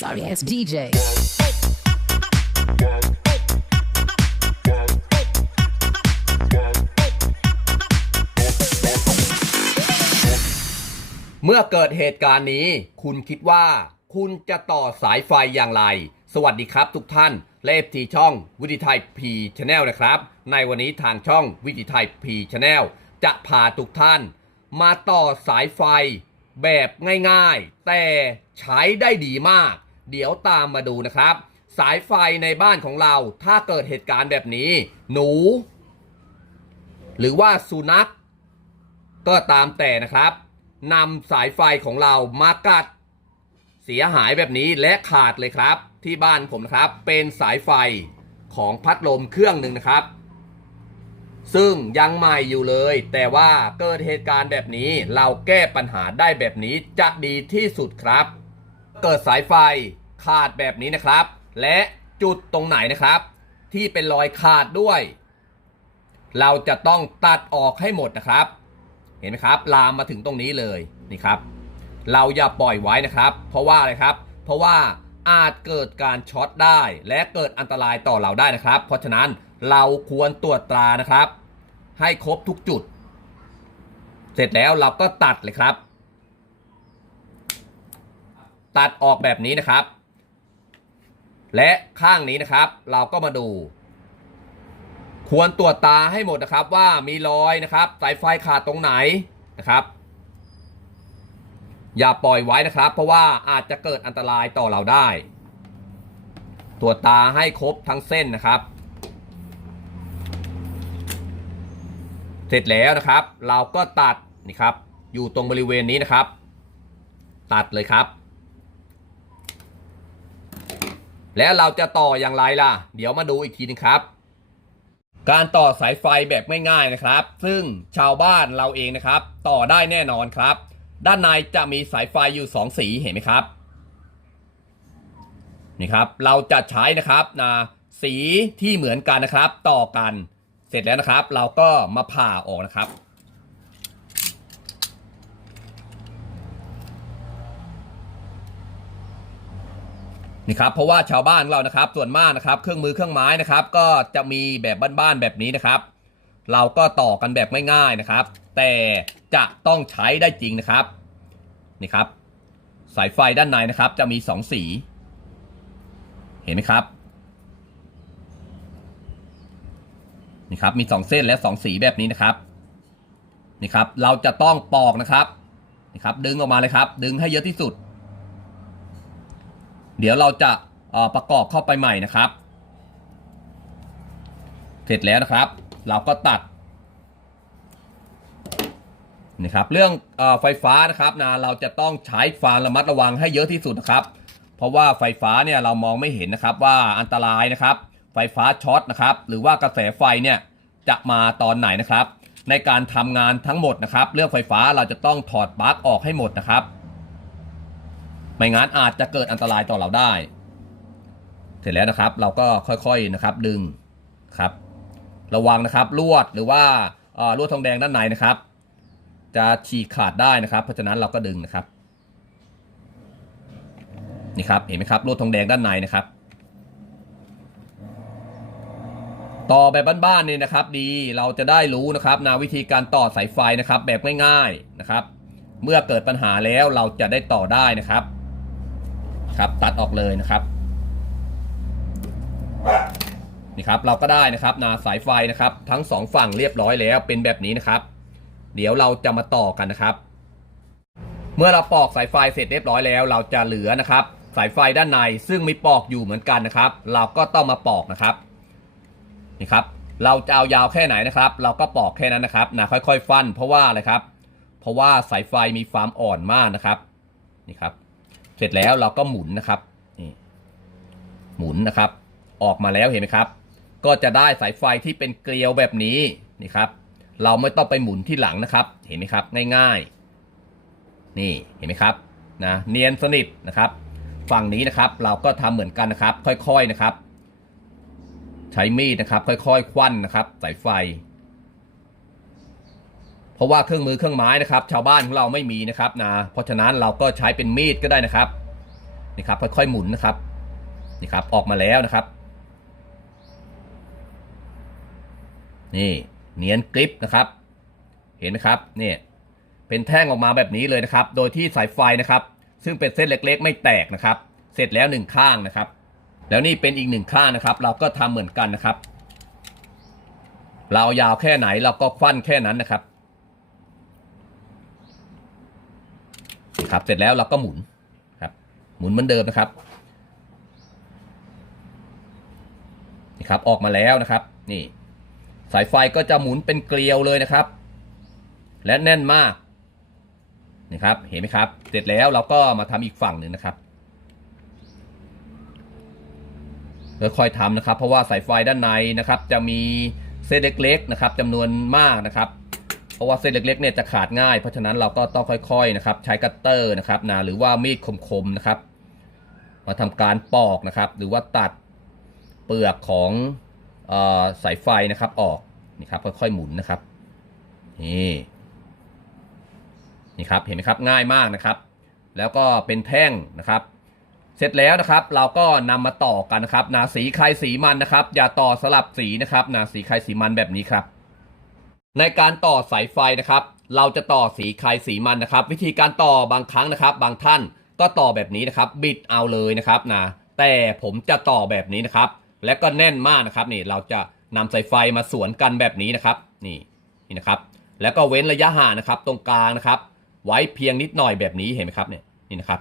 Sorry ass DJ. เมื่อเกิดเหตุการณ์นี้ คุณคิดว่า คุณจะต่อสายไฟอย่างไร สวัสดีครับทุกท่าน เลฟทีช่องวิธีไทยพีชแนลนะครับ ในวันนี้ทางช่องวิธีไทยพีชแนลจะพาทุกท่าน มาต่อสายไฟแบบง่ายๆ แต่ใช้ได้ดีมาก เดี๋ยวตามมาดูนะครับ สายไฟในบ้านของเราถ้าเกิดเหตุการณ์แบบนี้ หนู หรือว่าสุนัขก็ตามแต่นะครับนำสายไฟของเรามากัดเสียหายแบบนี้และขาดเลยครับ ที่บ้านผมนะครับ เป็นสายไฟของพัดลมเครื่องหนึ่งนะครับ ซึ่งยังใหม่อยู่เลย แต่ว่าเกิดเหตุการณ์แบบนี้เราแก้ปัญหาได้แบบนี้จะดีที่สุดครับ เกิดสายไฟ ขาดแบบนี้นะครับ และจุดตรงไหนนะครับ ที่เป็นรอยขาดด้วย เราจะต้องตัดออกให้หมดนะครับ เห็นไหมครับ ลามมาถึงตรงนี้เลยนี่ครับ เราอย่าปล่อยไว้นะครับ เพราะว่าอะไรครับ เพราะว่าอาจเกิดการช็อตได้ และเกิดอันตรายต่อเราได้นะครับ เพราะฉะนั้นเราควรตรวจตรานะครับ ให้ครบทุกจุด เสร็จแล้วเราก็ตัดเลยครับ ตัดออกแบบนี้นะครับ และข้างนี้นะครับ เราก็มาดู ควรตรวจตาให้หมดนะครับว่ามีรอยนะครับ สายไฟขาดตรงไหนนะครับ อย่าปล่อยไว้นะครับ เพราะว่าอาจจะเกิดอันตรายต่อเราได้ ตรวจตาให้ครบทั้งเส้นนะครับ เสร็จแล้วนะครับ เราก็ตัดนี่ครับ อยู่ตรงบริเวณนี้นะครับ ตัดเลยครับ แล้วเราจะต่ออย่างไรล่ะ เดี๋ยวมาดูอีกทีนึงครับ การต่อสายไฟแบบง่ายๆนะครับ ซึ่งชาวบ้านเราเองนะครับ ต่อได้แน่นอนครับ ด้านในจะมีสายไฟอยู่ 2 สีเห็นไหมครับนี่ครับ เราจะใช้นะครับนะสีที่เหมือนกันนะครับ ต่อกัน เสร็จแล้วนะครับ เราก็มาผ่าออกนะครับ นี่ครับเพราะว่าชาวบ้านเรานะครับส่วนมากนะครับเครื่องมือเครื่องไม้นะครับ ก็จะมีแบบบ้านๆแบบนี้นะครับ เราก็ต่อกันแบบง่ายๆนะครับ แต่จะต้องใช้ได้จริงนะครับนี่ครับ สายไฟด้านในนะครับ จะมีสองสี เห็นไหมครับนี่ครับมีสองเส้นและสองสีแบบนี้นะครับนี่ครับ เราจะต้องปอกนะครับนี่ครับ ดึงออกมาเลยครับ ดึงให้เยอะที่สุด เดี๋ยวเราจะประกอบเข้าไปใหม่นะครับ เสร็จแล้วนะครับ เราก็ตัดนี่ครับเรื่องอไฟฟ้านะครับนะเราจะต้องใช้ความระมัดระวังให้เยอะที่สุดนะครับ เพราะว่าไฟฟ้าเนี่ยเรามองไม่เห็นนะครับว่าอันตรายนะครับ ไฟฟ้าช็อตนะครับ หรือว่ากระแสไฟเนี่ยจะมาตอนไหนนะครับ ในการทำงานทั้งหมดนะครับ เรื่องไฟฟ้าเราจะต้องถอดปลั๊กออกให้หมดนะครับ ไม่งั้นอาจจะเกิดอันตรายต่อเราได้ เสร็จแล้วนะครับ เราก็ค่อยๆนะครับดึงครับ ระวังนะครับลวดหรือว่าลวดทองแดงด้านในนะครับ จะฉีกขาดได้นะครับ เพราะฉะนั้นเราก็ดึงนะครับนี่ครับเห็นไหมครับลวดทองแดงด้านในนะครับ ต่อแบบบ้านๆเนี่ยนะครับ ดีเราจะได้รู้นะครับนะวิธีการต่อสายไฟนะครับ แบบง่ายๆนะครับ เมื่อเกิดปัญหาแล้วเราจะได้ต่อได้นะครับ ครับตัดออกเลยนะครับนี่ครับเราก็ได้นะครับนาสายไฟนะครับ ทั้งสองฝั่งเรียบร้อยแล้วเป็นแบบนี้นะครับ เดี๋ยวเราจะมาต่อกันนะครับ เมื่อเราปอกสายไฟเสร็จเรียบร้อยแล้ว เราจะเหลือนะครับ สายไฟด้านในซึ่งมีปอกอยู่เหมือนกันนะครับ เราก็ต้องมาปอกนะครับนี่ครับเราจะเอายาวแค่ไหนนะครับ เราก็ปอกแค่นั้นนะครับนะค่อยๆ ฟันเพราะว่าอะไรครับ เพราะว่าสายไฟมีความอ่อนมากนะครับนี่ครับ เสร็จแล้วเราก็หมุนนะครับนี่หมุนนะครับ ออกมาแล้วเห็นไหมครับ ก็จะได้สายไฟที่เป็นเกลียวแบบนี้นี่ครับ เราไม่ต้องไปหมุนที่หลังนะครับ เห็นไหมครับ ง่าย ๆ นี่เห็นไหมครับนะเนียนสนิทนะครับ ฝั่งนี้นะครับเราก็ทำเหมือนกันนะครับ ค่อยๆนะครับ ใช้มีดนะครับ ค่อยๆควันนะครับ สายไฟ เพราะว่าเครื่องมือเครื่องไม้นะครับ ชาวบ้านของเราไม่มีนะครับนะเพราะฉะนั้นเราก็ใช้เป็นมีดก็ได้นะครับนี่ครับค่อยๆหมุนนะครับนี่ครับออกมาแล้วนะครับ นี่เนียนกริปนะครับ เห็นไหมครับนี่เป็นแท่งออกมาแบบนี้เลยนะครับ โดยที่สายไฟนะครับ ซึ่งเป็นเส้นเล็กๆ ไม่แตกนะครับ เสร็จแล้วหนึ่งข้างนะครับ แล้วนี่เป็นอีกหนึ่งข้างนะครับ เราก็ทำเหมือนกันนะครับ เรายาวแค่ไหนเราก็ควันแค่นั้นนะครับ ครับ เสร็จแล้วเราก็หมุนครับ หมุนเหมือนเดิมนะครับนี่ครับออกมาแล้วนะครับ นี่ สายไฟก็จะหมุนเป็นเกลียวเลยนะครับ และแน่นมากนี่ครับ เห็นไหมครับ เสร็จแล้วเราก็มาทำอีกฝั่งหนึ่งนะครับค่อยทำนะครับ เพราะว่าสายไฟด้านในนะครับ จะมีเส้นเล็กๆนะครับจำนวนมากนะครับ เพราะว่าเส้นเล็กๆเนี่ยจะขาดง่าย เพราะฉะนั้นเราก็ต้องค่อยๆนะครับ ใช้คัตเตอร์นะครับนะหรือว่ามีดคมๆนะครับ มาทำการปอกนะครับ หรือว่าตัดเปลือกของออสายไฟนะครับออกนี่ครับค่อยๆหมุนนะครับนี่นี่ครับเห็นไหมครับง่ายมากนะครับ แล้วก็เป็นแท่งนะครับ เสร็จแล้วนะครับ เราก็นำมาต่อกันนะครับนาสีใครสีมันนะครับ อย่าต่อสลับสีนะครับนาสีใครสีมันแบบนี้ครับ ในการต่อสายไฟนะครับ เราจะต่อสีใครสีมันนะครับ วิธีการต่อบางครั้งนะครับ บางท่านก็ต่อแบบนี้นะครับ บิดเอาเลยนะครับนะแต่ผมจะต่อแบบนี้นะครับ และก็แน่นมากนะครับนี่เราจะนำสายไฟมาสวนกันแบบนี้นะครับ นี่นี่นะครับ แล้วก็เว้นระยะห่างนะครับ ตรงกลางนะครับ ไว้เพียงนิดหน่อยแบบนี้เห็นไหมครับเนี่ยนี่นะครับ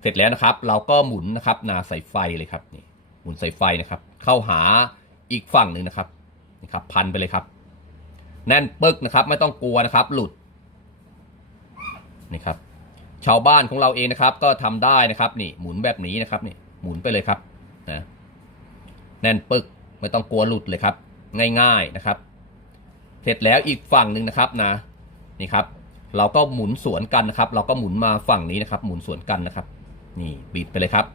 เสร็จแล้วนะครับ เราก็หมุนนะครับนาสายไฟเลยครับนี่หมุนสายไฟนะครับ เข้าหาอีกฝั่งหนึ่งนะครับนี่ครับพันไปเลยครับ แน่นปึกนะครับ ไม่ต้องกลัวนะครับ หลุดนี่ครับ ชาวบ้านของเราเองนะครับ ก็ทำได้นะครับ นี่ หมุนแบบนี้นะครับนี่หมุนไปเลยครับนะแน่นปึกไม่ต้องกลัวหลุดเลยครับ ง่ายๆนะครับ เสร็จแล้วอีกฝั่งหนึ่งนะครับนะนี่ครับ เราก็หมุนสวนกันนะครับ เราก็หมุนมาฝั่งนี้นะครับ หมุนสวนกันนะครับ นี่บิดไปเลยครับ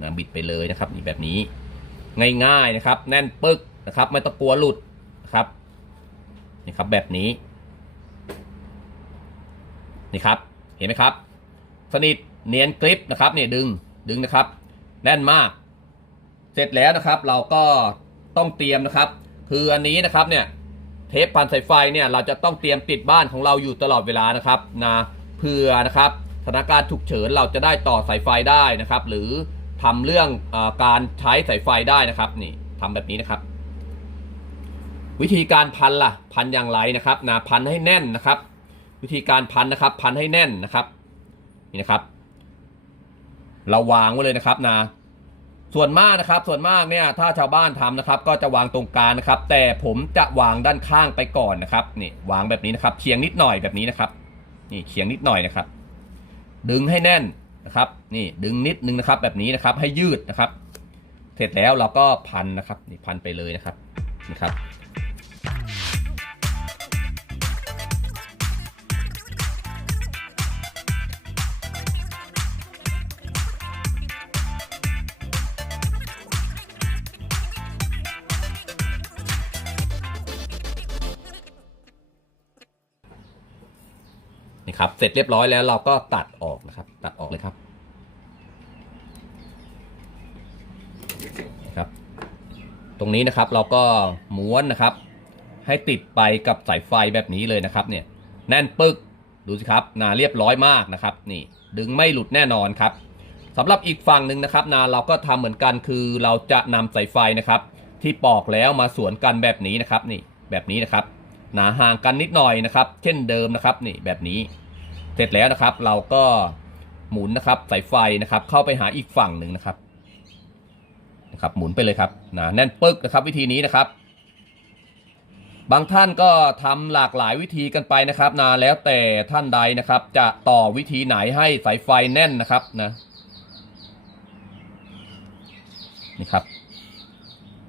นะบิดไปเลยนะครับ นี่แบบนี้ ง่ายๆนะครับ แน่นปึกนะครับ ไม่ต้องกลัวหลุดนะครับ นี่ครับแบบนี้นี่ครับเห็นไหมครับ สนิทเนียนกริปนะครับเนี่ยดึงดึงนะครับ แน่นมาก เสร็จแล้วนะครับ เราก็ต้องเตรียมนะครับ คืออันนี้นะครับเนี่ยเทปพันสายไฟเนี่ยเราจะต้องเตรียมติดบ้านของเราอยู่ตลอดเวลานะครับนะเพื่อนะครับสถานการณ์ฉุกเฉินเราจะได้ต่อสายไฟได้นะครับ หรือทำเรื่องอการใช้สายไฟได้นะครับนี่ทำแบบนี้นะครับ วิธีการพันล่ะพันอย่างไรนะครับนะพันให้แน่นนะครับ วิธีการพันนะครับ พันให้แน่นนะครับนี่นะครับ เราวางไว้เลยนะครับนะส่วนมากนะครับ ส่วนมากเนี่ยถ้าชาวบ้านทำนะครับ ก็จะวางตรงกลางนะครับ แต่ผมจะวางด้านข้างไปก่อนนะครับนี่วางแบบนี้นะครับเคียงนิดหน่อยแบบนี้นะครับ นี่เคียงนิดหน่อยนะครับ ดึงให้แน่นนะครับ นี่ดึงนิดนึงนะครับ แบบนี้นะครับให้ยืดนะครับ เสร็จแล้วเราก็พันนะครับนี่พันไปเลยนะครับนะครับ เสร็จเรียบร้อยแล้วเราก็ตัดออกนะครับ ตัดออกเลยครับนะครับ ตรงนี้นะครับเราก็ม้วนนะครับ ให้ติดไปกับสายไฟแบบนี้เลยนะครับ เนี่ย แน่นปึกดูสิครับนาเรียบร้อยมากนะครับ นี่ดึงไม่หลุดแน่นอนครับสำหรับอีกฝั่งหนึ่งนะครับนาเราก็ทำเหมือนกันคือเราจะนำสายไฟนะครับ ที่ปอกแล้วมาสวนกันแบบนี้นะครับ นี่แบบนี้นะครับหนาห่างกันนิดหน่อยนะครับ เช่นเดิมนะครับ นี่แบบนี้ สร็จแล้วนะครับ เราก็หมุนนะครับสายไฟนะครับ เข้าไปหาอีกฝั่งหนึ่งนะครับนะครับหมุนไปเลยครับนาแน่นปึ๊กนะครับ วิธีนี้นะครับ บางท่านก็ทำหลากหลายวิธีกันไปนะครับนะแล้วแต่ท่านใดนะครับ จะต่อวิธีไหนให้สายไฟแน่นนะครับนะนี่ครับ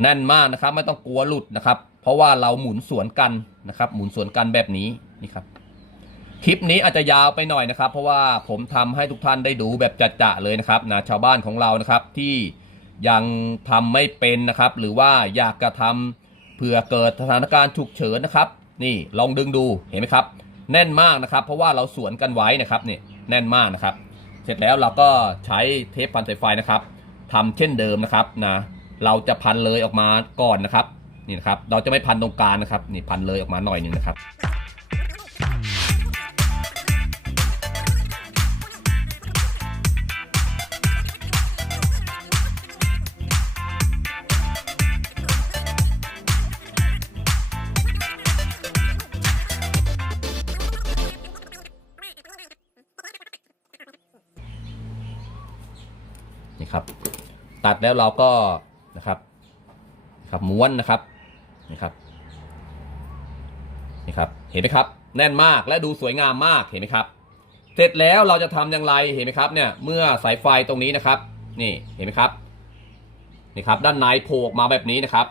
แน่นมากนะครับ ไม่ต้องกลัวหลุดนะครับ เพราะว่าเราหมุนสวนกันนะครับ หมุนสวนกันแบบนี้นี่ครับ คลิปนี้อาจจะยาวไปหน่อยนะครับ เพราะว่าผมทำให้ทุกท่านได้ดูแบบจัดๆเลยนะครับนะชาวบ้านของเรานะครับที่ยังทำไม่เป็นนะครับ หรือว่าอยากจะทำเผื่อเกิดสถานการณ์ฉุกเฉินนะครับ นี่ลองดึงดูเห็นไหมครับ แน่นมากนะครับ เพราะว่าเราสวนกันไว้นะครับนี่แน่นมากนะครับ เสร็จแล้วเราก็ใช้เทปพันสายไฟนะครับทำเช่นเดิมนะครับนะเราจะพันเลยออกมาก่อนนะครับนี่นะครับ เราจะไม่พันตรงกลางนะครับ นี่พันเลยออกมาหน่อยนึงนะครับ ตัดแล้วเราก็นะครับครับม้วนนะครับนี่ครับนี่ครับ เห็นไหมครับ แน่นมากและดูสวยงามมากเห็นไหมครับ เสร็จแล้วเราจะทำอย่างไรเห็นไหมครับเนี่ยเมื่อสายไฟตรงนี้นะครับ นี่เห็นไหมครับนี่ครับ ด้านในโผล่ออกมาแบบนี้นะครับ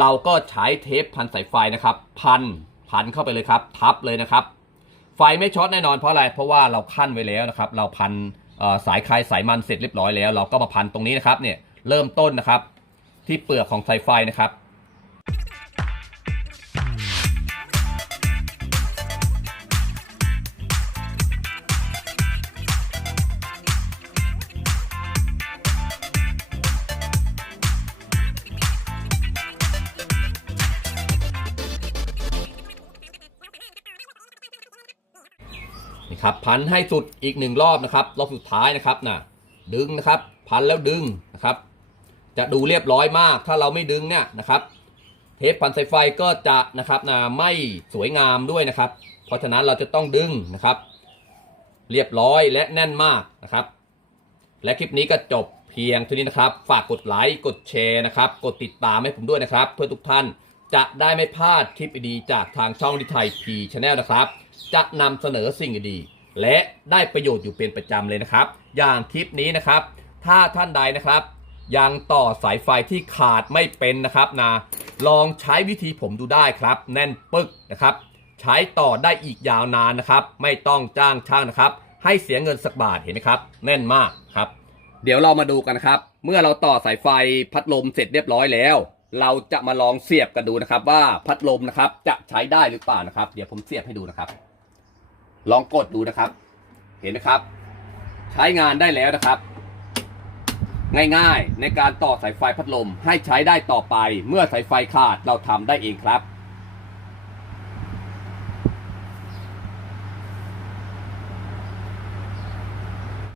เราก็ใช้เทปพันสายไฟนะครับ พันพันเข้าไปเลยครับ ทับเลยนะครับ ไฟไม่ช็อตแน่นอนเพราะอะไรเพราะว่าเราขั้นไว้แล้วนะครับ เราพันสายคลายสายมันเสร็จเรียบร้อยแล้ว เราก็มาพันตรงนี้นะครับเนี่ย เริ่มต้นนะครับ ที่เปลือกของสายไฟนะครับ นี่ครับพันให้สุดอีกหนึ่งรอบนะครับรอบสุดท้ายนะครับนะดึงนะครับ พันแล้วดึงนะครับ จะดูเรียบร้อยมาก ถ้าเราไม่ดึงเนี่ยนะครับเทปพันสายไฟก็จะนะครับนะไม่สวยงามด้วยนะครับ เพราะฉะนั้นเราจะต้องดึงนะครับ เรียบร้อยและแน่นมากนะครับ และคลิปนี้ก็จบเพียงเท่านี้นะครับ ฝากกดไลค์กดแชร์นะครับ กดติดตามให้ผมด้วยนะครับ เพื่อทุกท่านจะได้ไม่พลาดคลิปดีจากทางช่องดิไทยพีชแนลนะครับ จะนำเสนอสิ่งดีและได้ประโยชน์อยู่เป็นประจำเลยนะครับ อย่างคลิปนี้นะครับ ถ้าท่านใดนะครับ ยังต่อสายไฟที่ขาดไม่เป็นนะครับนะลองใช้วิธีผมดูได้ครับ แน่นปึกนะครับ ใช้ต่อได้อีกยาวนานนะครับ ไม่ต้องจ้างช่างนะครับ ให้เสียเงินสักบาทเห็นไหมครับ แน่นมากครับ เดี๋ยวเรามาดูกันนะครับ เมื่อเราต่อสายไฟพัดลมเสร็จเรียบร้อยแล้ว เราจะมาลองเสียบกันดูนะครับ ว่าพัดลมนะครับ จะใช้ได้หรือเปล่านะครับ เดี๋ยวผมเสียบให้ดูนะครับ ลองกดดูนะครับ เห็นไหมครับ ใช้งานได้แล้วนะครับ ง่ายๆ ในการต่อสายไฟพัดลมให้ใช้ได้ต่อไป เมื่อสายไฟขาดเราทำได้เองครับ